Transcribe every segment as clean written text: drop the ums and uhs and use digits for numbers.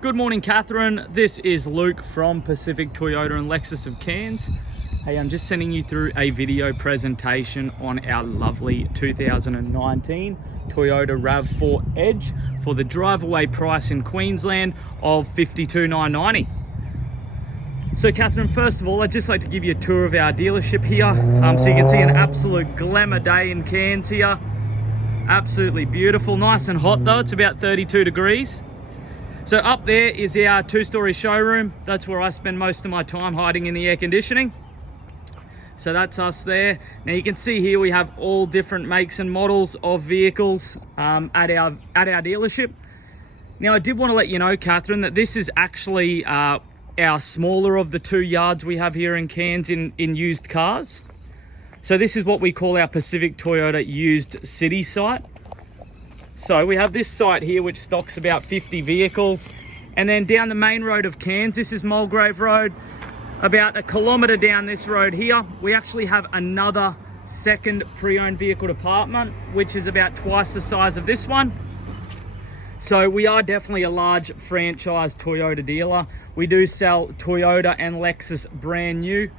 Good morning, Kathryn. This is Luke from Pacific Toyota and Lexus of Cairns. Hey, I'm just sending you through a video presentation on our lovely 2019 Toyota RAV4 Edge for the drive-away price in Queensland of $52,990. So Kathryn, first of all, I'd just like to give you a tour of our dealership here. So you can see an absolute glamour day in Cairns here. Absolutely beautiful, nice and hot though, it's about 32 degrees. So up there is our two-story showroom. That's where I spend most of my time, hiding in the air conditioning. So that's us there. Now you can see here we have all different makes and models of vehicles at our dealership. Now I did want to let you know, Kathryn, that this is actually our smaller of the two yards we have here in Cairns in used cars. So this is what we call our Pacific Toyota used city site. So we have this site here which stocks about 50 vehicles, and then down the main road of Cairns, this is Mulgrave Road, about a kilometre down this road here, we actually have another second pre-owned vehicle department, which is about twice the size of this one. So we are definitely a large franchise Toyota dealer. We do sell Toyota and Lexus brand new.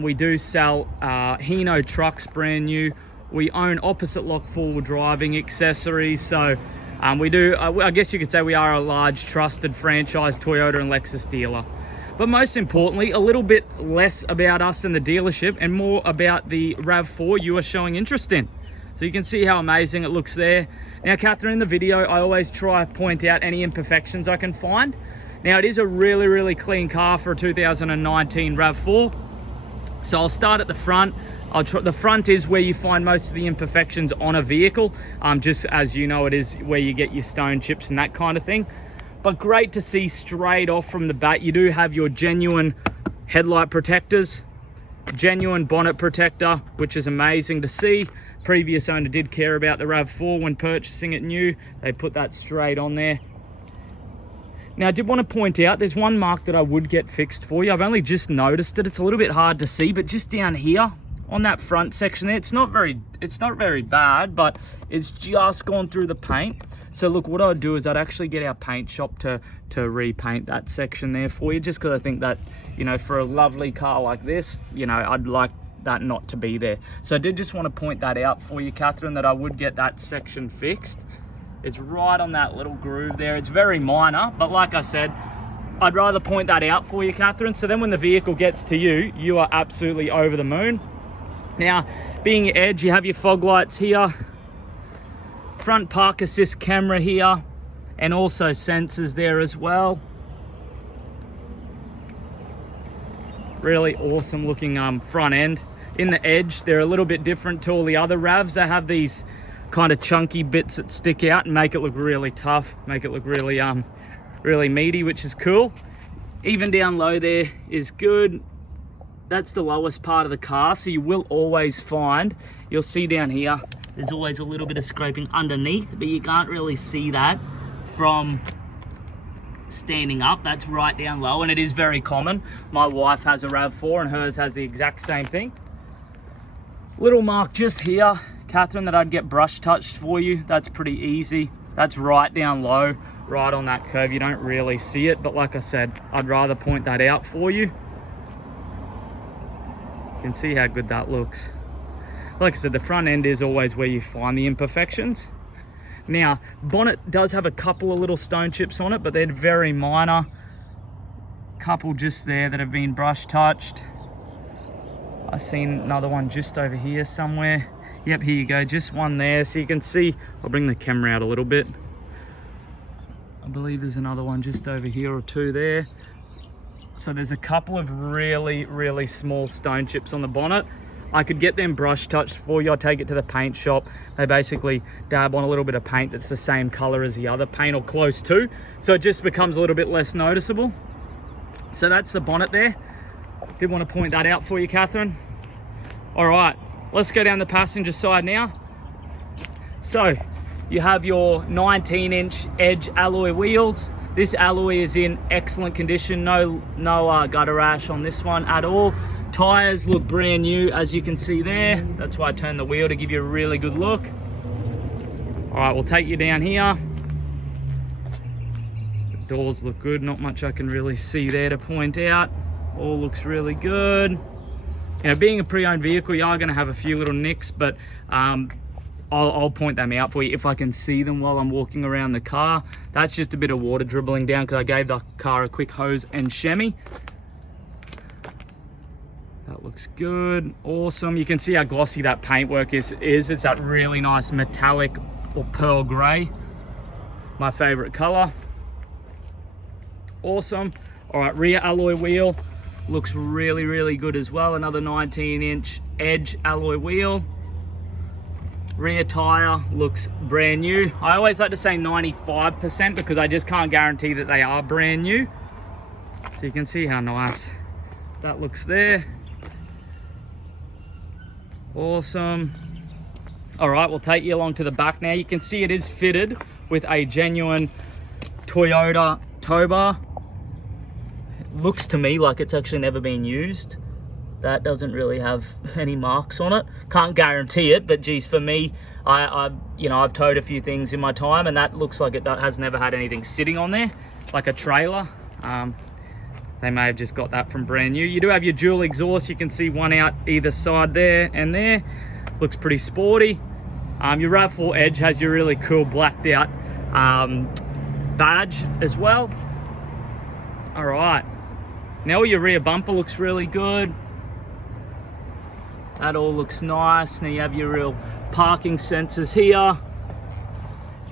We do sell Hino trucks brand new. We own opposite lock forward driving accessories. So we do, I guess you could say we are a large trusted franchise Toyota and Lexus dealer. But most importantly, a little bit less about us and the dealership and more about the RAV4 you are showing interest in. So you can see how amazing it looks there. Now, Kathryn, in the video, I always try to point out any imperfections I can find. Now, it is a really, really clean car for a 2019 RAV4. So I'll start at the front. The front is where you find most of the imperfections on a vehicle. Just as you know, it is where you get your stone chips and that kind of thing. But great to see straight off from the bat, you do have your genuine headlight protectors, genuine bonnet protector, which is amazing to see. Previous owner did care about the RAV4 when purchasing it new. They put that straight on there. Now, I did want to point out, there's one mark that I would get fixed for you. I've only just noticed it. It's a little bit hard to see, but just down here on that front section there, it's not very bad, but it's just gone through the paint. So look, what I'd do is I'd actually get our paint shop to repaint that section there for you, just because I think that, you know, for a lovely car like this, you know, I'd like that not to be there. So I did just want to point that out for you, Kathryn, that I would get that section fixed. It's right on that little groove there. It's very minor, but like I said, I'd rather point that out for you, Kathryn, so then when the vehicle gets to you, you are absolutely over the moon. Now, being your Edge, you have your fog lights here, front park assist camera here, and also sensors there as well. Really awesome looking front end. In the Edge, they're a little bit different to all the other RAVs. They have these kind of chunky bits that stick out and make it look really tough, make it look really really meaty, which is cool. Even down low there is good. That's the lowest part of the car, so you will always find, you'll see down here, there's always a little bit of scraping underneath, but you can't really see that from standing up. That's right down low, and it is very common. My wife has a RAV4 and hers has the exact same thing. Little mark just here, Kathryn, that I'd get brush touched for you. That's pretty easy. That's right down low, right on that curve. You don't really see it, but like I said, I'd rather point that out for you. You can see how good that looks. Like I said, the front end is always where you find the imperfections. Now, bonnet does have a couple of little stone chips on it, but they're very minor. Couple just there that have been brush touched. I've seen another one just over here somewhere. Yep, here you go, just one there. So you can see, I'll bring the camera out a little bit. I believe there's another one just over here or two there. So there's a couple of really, really small stone chips on the bonnet. I could get them brush touched for you. I'll take it to the paint shop. They basically dab on a little bit of paint that's the same color as the other paint or close to. So it just becomes a little bit less noticeable. So that's the bonnet there. Did want to point that out for you, Kathryn. All right, let's go down the passenger side now. So you have your 19-inch Edge alloy wheels. This alloy is in excellent condition. No gutter rash on this one at all. Tires look brand new, as you can see there. That's why I turned the wheel to give you a really good look. All right, we'll take you down here. Doors look good, not much I can really see there to point out. All looks really good. You know, being a pre-owned vehicle, you are going to have a few little nicks, but I'll point them out for you if I can see them while I'm walking around the car. That's just a bit of water dribbling down because I gave the car a quick hose and shemmy. That looks good. Awesome. You can see how glossy that paintwork is. It's that really nice metallic or pearl grey. My favorite color. Awesome. All right, rear alloy wheel looks really, really good as well. Another 19-inch edge alloy wheel. Rear tire looks brand new. I always like to say 95% because I just can't guarantee that they are brand new. So you can see how nice that looks there. Awesome. All right, we'll take you along to the back now. You can see it is fitted with a genuine Toyota tow bar. It looks to me like it's actually never been used. That doesn't really have any marks on it. Can't guarantee it, but geez, for me, I've towed a few things in my time, and that looks like it has never had anything sitting on there, like a trailer. They may have just got that from brand new. You do have your dual exhaust. You can see one out either side there and there. Looks pretty sporty. Your RAV4 Edge has your really cool blacked out badge as well. All right. Now your rear bumper looks really good. That all looks nice. Now you have your real parking sensors here.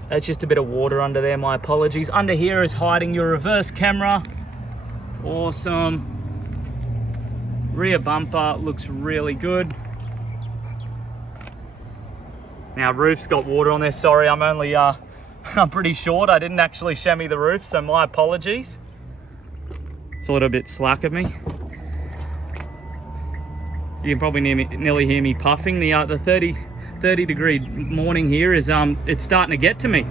That's just a bit of water under there, my apologies. Under here is hiding your reverse camera. Awesome. Rear bumper looks really good. Now roof's got water on there. Sorry, I'm only I'm pretty short. I didn't actually shemmy the roof, so my apologies. It's a little bit slack of me. You can probably nearly hear me puffing. The 30 degree morning here is it's starting to get to me.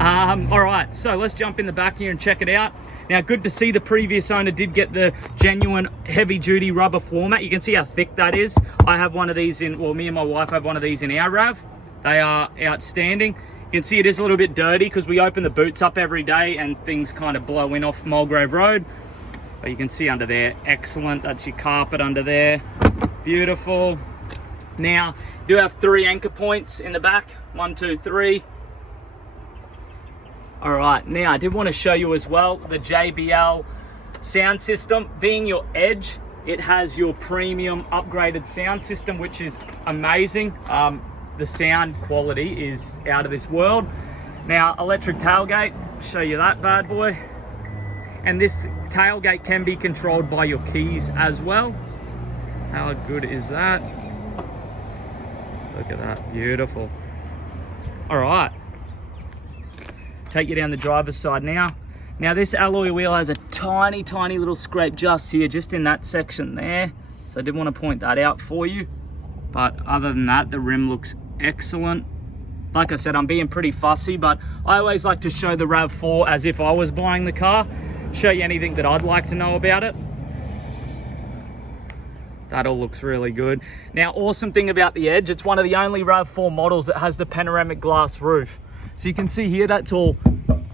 All right, so let's jump in the back here and check it out. Now, good to see the previous owner did get the genuine heavy duty rubber floor mat. You can see how thick that is. I have one of these me and my wife have one of these in our RAV. They are outstanding. You can see it is a little bit dirty because we open the boots up every day and things kind of blow in off Mulgrave Road. But you can see under there, excellent. That's your carpet under there. Beautiful. Now, you do have 3 anchor points in the back. 1, 2, 3. All right, now I did want to show you as well the JBL sound system. Being your Edge, it has your premium upgraded sound system, which is amazing. The sound quality is out of this world. Now, electric tailgate, show you that bad boy. And this tailgate can be controlled by your keys as well. How good is that? Look at that, beautiful. All right, take you down the driver's side now. Now this alloy wheel has a tiny, tiny little scrape just here, just in that section there. So I did want to point that out for you. But other than that, the rim looks excellent. Like I said, I'm being pretty fussy, but I always like to show the RAV4 as if I was buying the car. Show you anything that I'd like to know about it. That all looks really good. Now, awesome thing about the Edge, it's one of the only RAV4 models that has the panoramic glass roof. So you can see here, that's all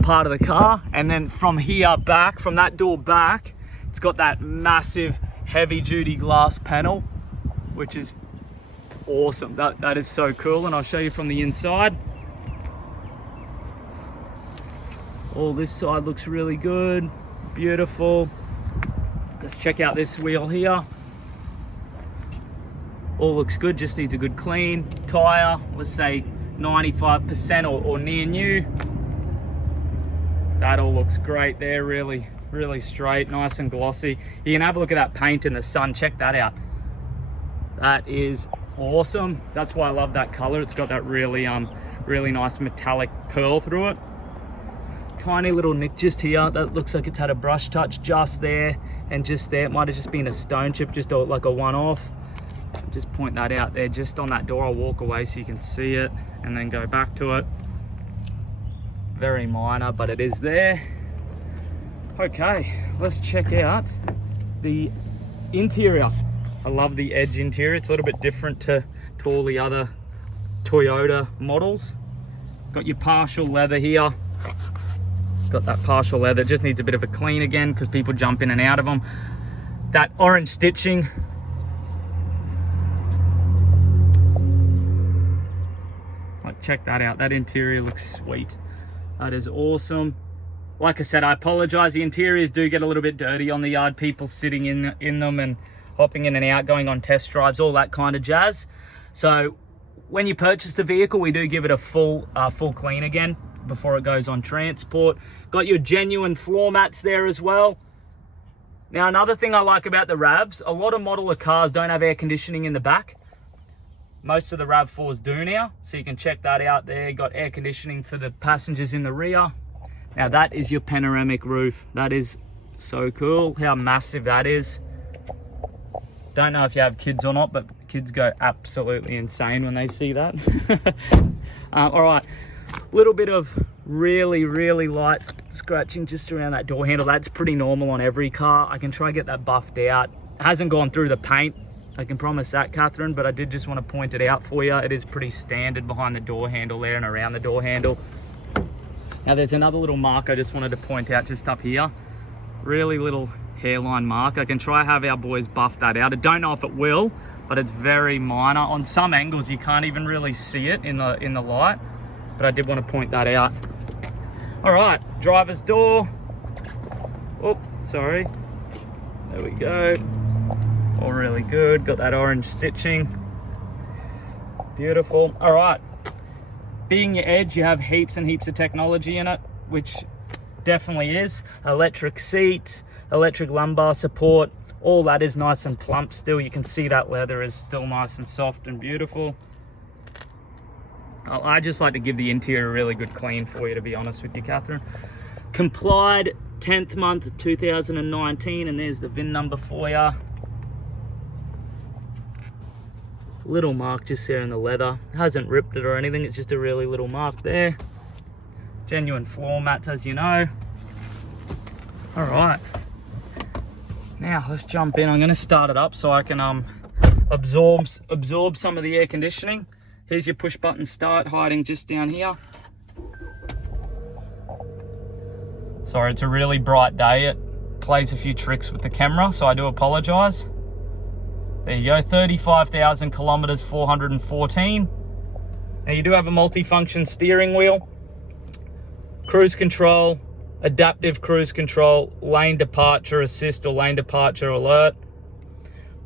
part of the car. And then from here back, from that door back, it's got that massive heavy duty glass panel, which is awesome. That is so cool. And I'll show you from the inside. All this side looks really good. Beautiful. Let's check out this wheel here. All looks good, just needs a good clean. Tire, let's say 95% or near new. That all looks great there, really, really straight, nice and glossy. You can have a look at that paint in the sun, check that out. That is awesome. That's why I love that color. It's got that really nice metallic pearl through it. Tiny little nick just here. That looks like it's had a brush touch just there and just there. It might have just been a stone chip, just like a one-off. Just point that out there, just on that door. I'll walk away so you can see it and then go back to it. Very minor, but it is there. Okay, let's check out the interior. I love the Edge interior. It's a little bit different to all the other Toyota models. Got your partial leather here. Got that partial leather, just needs a bit of a clean again because people jump in and out of them. That orange stitching. Like, check that out. That interior looks sweet. That is awesome. Like I said, I apologize. The interiors do get a little bit dirty on the yard. People sitting in them and hopping in and out, going on test drives, all that kind of jazz. So when you purchase the vehicle, we do give it a full clean again before it goes on transport. Got your genuine floor mats there as well. Now, another thing I like about the RAVs, a lot of modeler cars don't have air conditioning in the back. Most of the RAV4s do now, so you can check that out there. Got air conditioning for the passengers in the rear. Now, that is your panoramic roof. That is so cool, how massive that is. Don't know if you have kids or not, but kids go absolutely insane when they see that. All right, little bit of really light scratching just around that door handle. That's pretty normal on every car. I can try get that buffed out. It hasn't gone through the paint, I can promise that, Kathryn, but I did just want to point it out for you. It is pretty standard behind the door handle there and around the door handle. Now, there's another little mark I just wanted to point out just up here. Really little hairline mark. I can try have our boys buff that out. I don't know if it will, but it's very minor. On some angles, you can't even really see it in the light, but I did want to point that out. All right, driver's door. Oh, sorry. There we go. All really good. Got that orange stitching. Beautiful. All right. Being your Edge, you have heaps and heaps of technology in it, which definitely is. Electric seats, electric lumbar support, all that is nice and plump still. You can see that leather is still nice and soft and beautiful. I just like to give the interior a really good clean for you, to be honest with you, Kathryn. Complied 10th month 2019, and there's the VIN number for you. Little mark just there in the leather. It hasn't ripped it or anything, it's just a really little mark there. Genuine floor mats, as you know. All right, now let's jump in. I'm going to start it up so I can absorb some of the air conditioning. Here's your push button start, hiding just down here. Sorry, it's a really bright day. It plays a few tricks with the camera, so I do apologize. There you go, 35,000 kilometers, 414. Now, you do have a multi-function steering wheel, cruise control, adaptive cruise control, lane departure assist or lane departure alert,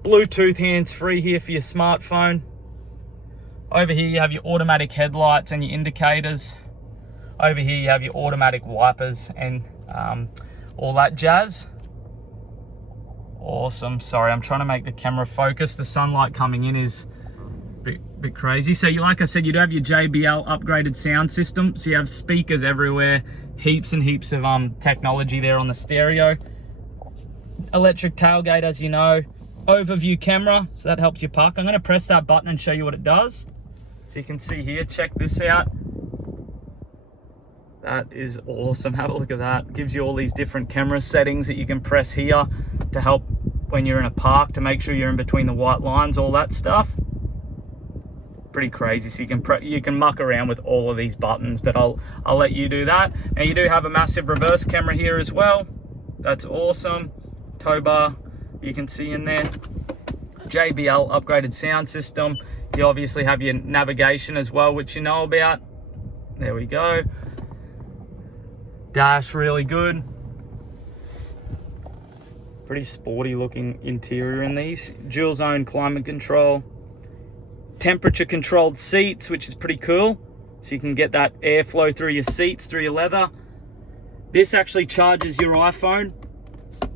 Bluetooth hands-free here for your smartphone. Over here you have your automatic headlights and your indicators. Over here you have your automatic wipers and all that jazz. Awesome. Sorry, I'm trying to make the camera focus. The sunlight coming in is a bit crazy. So, like I said, you do have your JBL upgraded sound system. So you have speakers everywhere, heaps and heaps of technology there on the stereo. Electric tailgate, as you know. Overview camera, so that helps you park. I'm going to press that button and show you what it does. So you can see here, check this out. That is awesome. Have a look at that. Gives you all these different camera settings that you can press here to help when you're in a park, to make sure you're in between the white lines, all that stuff. Pretty crazy. So you can muck around with all of these buttons, but I'll let you do that. Now, you do have a massive reverse camera here as well. That's awesome. Tow bar, you can see in there. JBL upgraded sound system. You obviously have your navigation as well, which you know about. There we go. Dash, really good. Pretty sporty looking interior in these. Dual zone climate control. Temperature controlled seats, which is pretty cool. So you can get that airflow through your seats, through your leather. This actually charges your iPhone,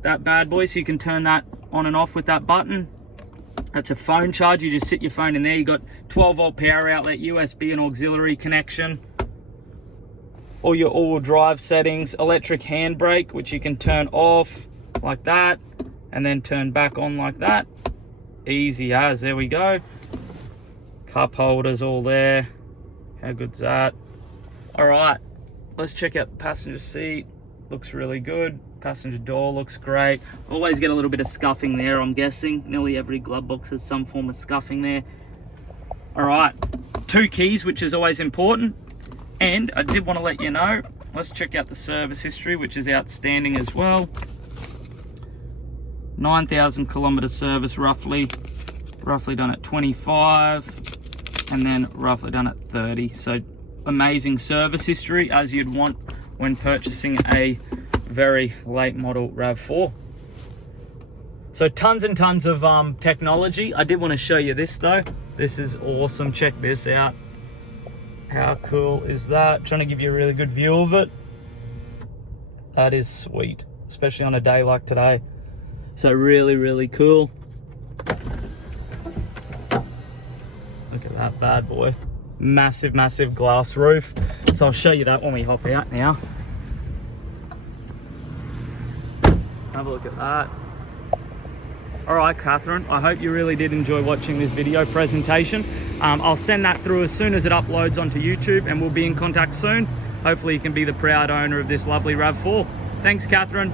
that bad boy, so you can turn that on and off with that button. That's a phone charge. You just sit your phone in there. You got 12-volt power outlet, USB and auxiliary connection. All your all-wheel drive settings, electric handbrake, which you can turn off like that and then turn back on like that. Easy as. There we go. Cup holders all there. How good's that? All right, let's check out the passenger seat. Looks really good. Passenger door looks great. Always get a little bit of scuffing there, I'm guessing. Nearly every glove box has some form of scuffing there. All right, 2 keys, which is always important. And I did want to let you know, let's check out the service history, which is outstanding as well. 9,000 kilometer service roughly done at 25, and then roughly done at 30. So amazing service history, as you'd want when purchasing a very late model RAV4. So tons and tons of technology. I did want to show you this though. This is awesome. Check this out. How cool is that? Trying to give you a really good view of it. That is sweet, especially on a day like today. So really, really cool. Look at that bad boy. Massive, massive glass roof. So I'll show you that when we hop out now. Have a look at that. All right, Kathryn, I hope you really did enjoy watching this video presentation. I'll send that through as soon as it uploads onto YouTube, and we'll be in contact soon. Hopefully you can be the proud owner of this lovely RAV4. Thanks, Kathryn.